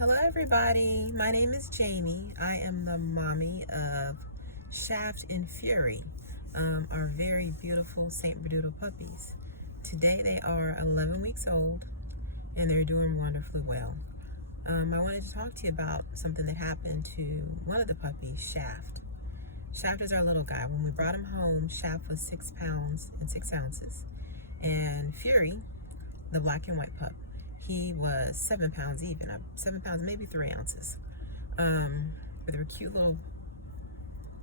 Hello everybody, my name is Jamie. I am the mommy of Shaft and Fury, our very beautiful St. Bernardo puppies. Today they are 11 weeks old and they're doing wonderfully well. I wanted to talk to you about something that happened to one of the puppies, Shaft. Shaft is our little guy. When we brought him home, Shaft was 6 pounds and 6 ounces. And Fury, the black and white pup, he was 7 pounds even, 7 pounds, maybe 3 ounces. But they were cute little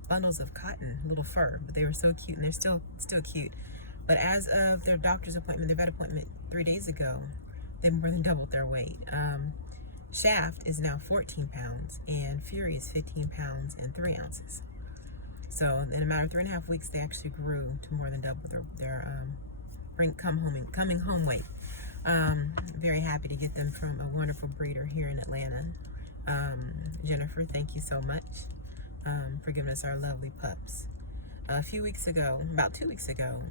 bundles of cotton, little fur, but they were so cute, and they're still cute. But as of their doctor's appointment, their vet appointment 3 days ago, they more than doubled their weight. Shaft is now 14 pounds, and Fury is 15 pounds and 3 ounces. So in a matter of 3.5 weeks, they actually grew to more than double their coming home weight. Very happy to get them from a wonderful breeder here in Atlanta. Jennifer, thank you so much for giving us our lovely pups. A few weeks ago, about 2 weeks ago,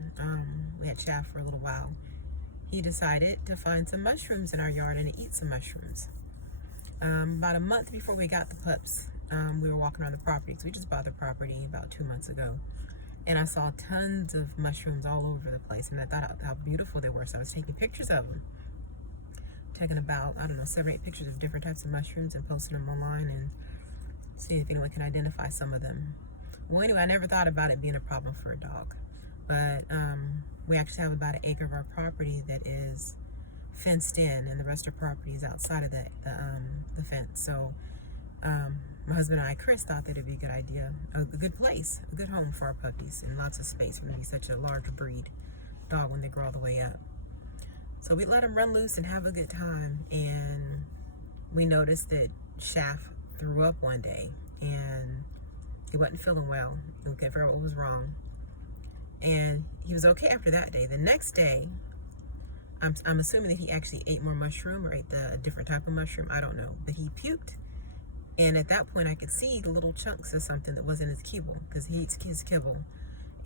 we had Shaft for a little while. He decided to find some mushrooms in our yard and to eat some mushrooms. About a month before we got the pups, we were walking around the property, because we just bought the property about 2 months ago. And I saw tons of mushrooms all over the place, and I thought how beautiful they were, so I was taking pictures of them. Taking about, 7 or 8 pictures of different types of mushrooms and posting them online and seeing if anyone can identify some of them. Well, anyway, I never thought about it being a problem for a dog, but we actually have about 1 acre of our property that is fenced in, and the rest of the property is outside of the fence. So my husband and I, Chris, thought that it'd be a good idea, a good place, a good home for our puppies, and lots of space for them to be such a large breed dog when they grow all the way up. So we let them run loose and have a good time, and we noticed that Shaft threw up one day, and he wasn't feeling well. We couldn't figure out what was wrong, and he was okay after that day. The next day, I'm assuming that he actually ate more mushroom or ate a different type of mushroom. I don't know, but he puked. And at that point, I could see the little chunks of something that wasn't his kibble, because he eats his kibble,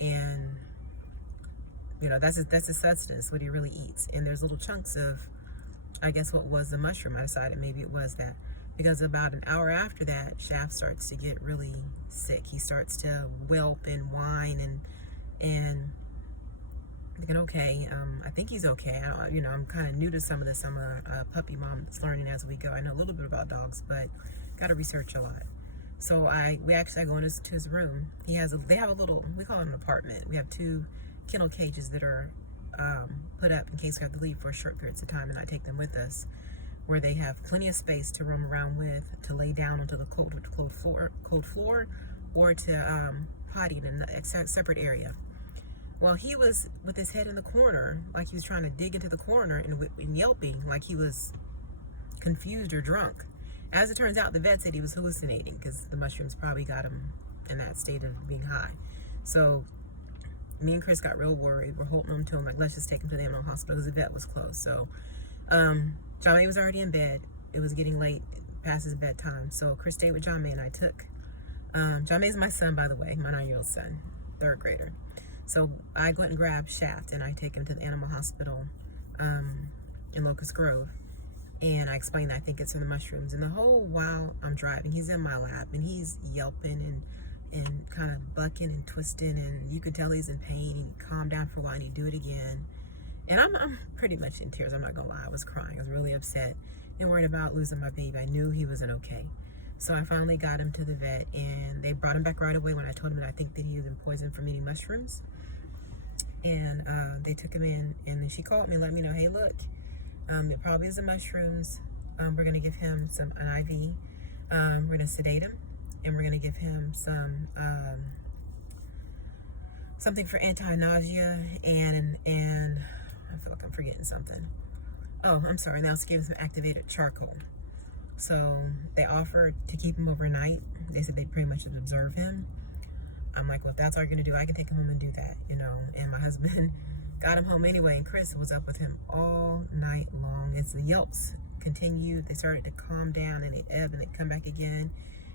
and that's his sustenance, what he really eats. And there's little chunks of, I guess, what was the mushroom. I decided maybe it was that, because about an hour after that, Shaft starts to get really sick. He starts to whelp and whine, and thinking, okay, I think he's okay. I'm kind of new to some of this. I'm a puppy mom that's learning as we go. I know a little bit about dogs, but got to research a lot. So I go into his room. They have a little, we call it an apartment. We have 2 kennel cages that are put up in case we have to leave for short periods of time and not take them with us, where they have plenty of space to roam around with, to lay down onto the cold floor, or to potty in a separate area. Well, he was with his head in the corner, like he was trying to dig into the corner, and yelping like he was confused or drunk. As it turns out, the vet said he was hallucinating, because the mushrooms probably got him in that state of being high. So me and Chris got real worried. We're holding him to him, like, let's just take him to the animal hospital, because the vet was closed. So John May was already in bed. It was getting late, past his bedtime. So Chris stayed with John May, and I took John May is my son, by the way, my 9-year-old son, 3rd grader. So I go and grab Shaft, and I take him to the animal hospital in Locust Grove. And I explained that I think it's from the mushrooms. And the whole while I'm driving, he's in my lap, and he's yelping and kind of bucking and twisting, and you could tell he's in pain. And he calmed down for a while, and he'd do it again. And I'm pretty much in tears. I'm not gonna lie. I was crying. I was really upset and worried about losing my baby. I knew he wasn't okay. So I finally got him to the vet, and they brought him back right away when I told him that I think that he was been poisoned from eating mushrooms. And they took him in, and then she called me and let me know, hey, look, it probably is the mushrooms. We're gonna give him an IV. We're gonna sedate him, and we're gonna give him something for anti-nausea, and I feel like I'm forgetting something. Oh, I'm sorry. They also gave him some activated charcoal. So they offered to keep him overnight. They said they pretty much would observe him. I'm like, well, if that's all you're gonna do, I can take him home and do that, And my husband got him home anyway, and Chris was up with him all night long. As the yelps continued, they started to calm down, and they ebb, and they come back again.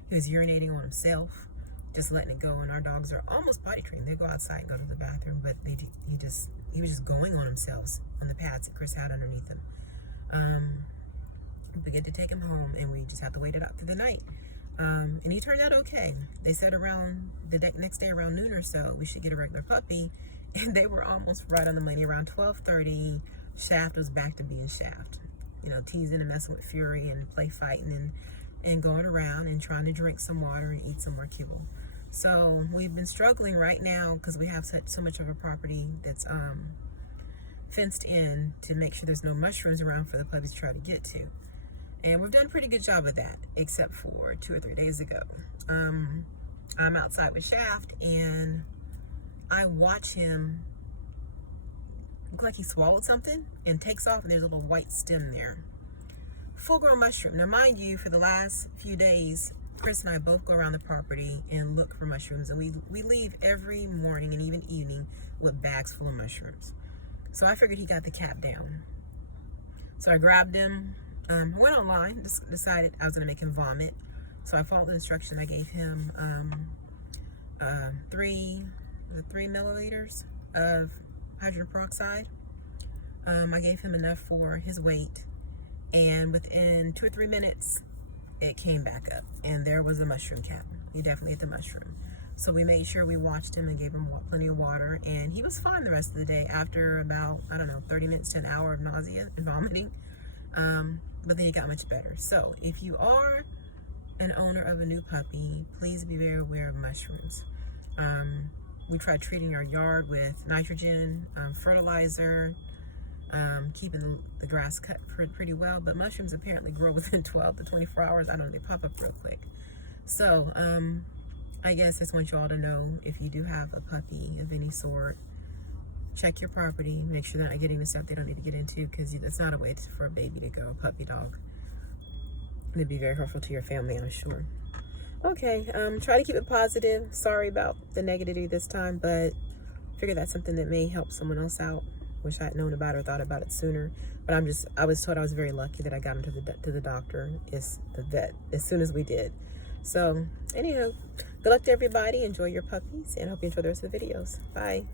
He was urinating on himself, just letting it go. And our dogs are almost potty trained. They go outside and go to the bathroom, but he was just going on himself on the pads that Chris had underneath him. we get to take him home, and we just have to wait it out through the night. And he turned out okay. They said around the next day, around noon or so, we should get a regular puppy. And they were almost right on the money. Around 12:30, Shaft was back to being Shaft. You know, teasing and messing with Fury and play fighting and going around and trying to drink some water and eat some more kibble. So we've been struggling right now because we have so much of a property that's fenced in to make sure there's no mushrooms around for the puppies to try to get to. And we've done a pretty good job of that, except for 2 or 3 days ago. I'm outside with Shaft, and I watch him look like he swallowed something and takes off, and there's a little white stem there. Full-grown mushroom. Now, mind you, for the last few days, Chris and I both go around the property and look for mushrooms, and we leave every morning and even evening with bags full of mushrooms. So I figured he got the cap down. So I grabbed him, went online, decided I was going to make him vomit. So I followed the instruction. I gave him 3 milliliters of hydrogen peroxide. I gave him enough for his weight, and within 2 or 3 minutes, it came back up, and there was a mushroom cap. He definitely ate the mushroom. So we made sure we watched him and gave him plenty of water, and he was fine the rest of the day after about, 30 minutes to an hour of nausea and vomiting. But then he got much better. So if you are an owner of a new puppy, please be very aware of mushrooms. We tried treating our yard with nitrogen, fertilizer, keeping the grass cut pretty well, but mushrooms apparently grow within 12 to 24 hours. I don't know, they pop up real quick. So I guess I just want you all to know, if you do have a puppy of any sort, check your property, make sure they're not getting into stuff they don't need to get into, because it's not a way for a baby to go, a puppy dog. It'd be very hurtful to your family, I'm sure. Okay, try to keep it positive. Sorry about the negativity this time, but figure that's something that may help someone else out. Wish I had known about it or thought about it sooner. But I was told I was very lucky that I got him to the doctor, the vet, as soon as we did. So, anyhow, good luck to everybody. Enjoy your puppies, and I hope you enjoy the rest of the videos. Bye.